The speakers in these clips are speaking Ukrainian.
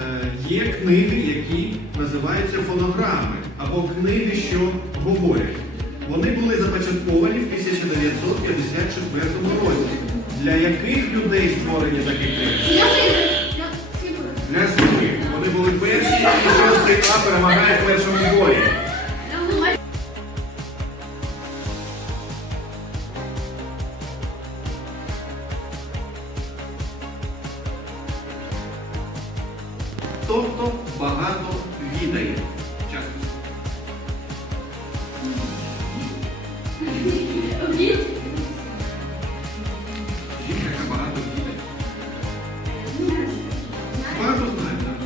Е, Є книги, які називаються фонограми, або книги, що говорять. Вони були започатковані в 1954 році. Для яких людей створені такі книги? Для сліпих. Вони були перші, і шостий А перемагає в першому бої. Тобто багато відає. Часто. Жінка, яка багато відає. Багато знає, так?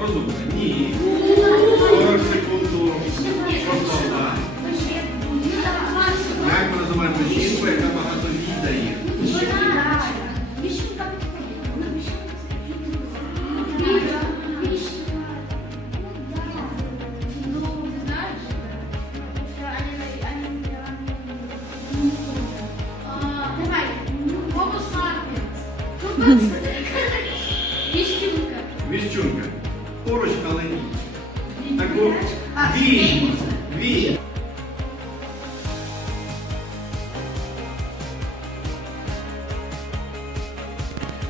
Розумна. Ні. 40 секунд Віщунка. Поруч, але ні. Таку. Відьма.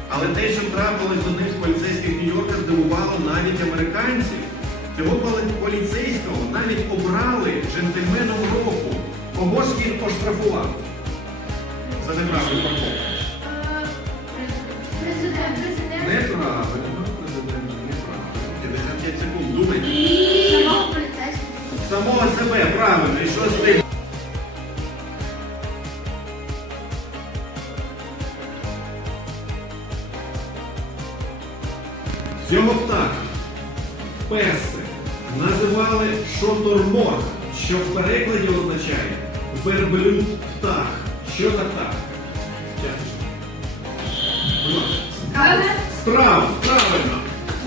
Але те, що трапилось з одним з поліцейських Нью-Йорка, здивувало навіть американців. Цього поліцейського навіть обрали джентльменом року. Кого ж він оштрафував за неправильну парковку? Самого себе, правильно, і що з тим? Цього птаха перси називали шотормор, що в перекладі означає верблюд птах. Що за птах? Страус, правильно.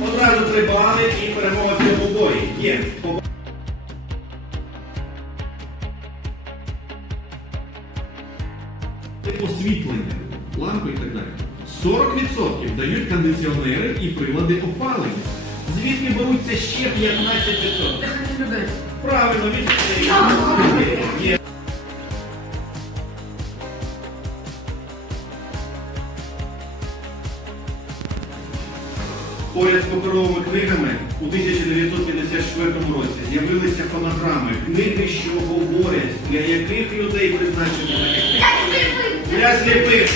Одразу три бали і перемога в цьому бої. Є. освітлення, лампи і так далі. 40% дають кондиціонери і прилади опалення. Звідки беруться ще 15%? Правильно, від Поряд з паперовими книгами у 1954 році з'явилися фонограми, книги, що говорять, для яких людей призначені такі книги. Для сліпих.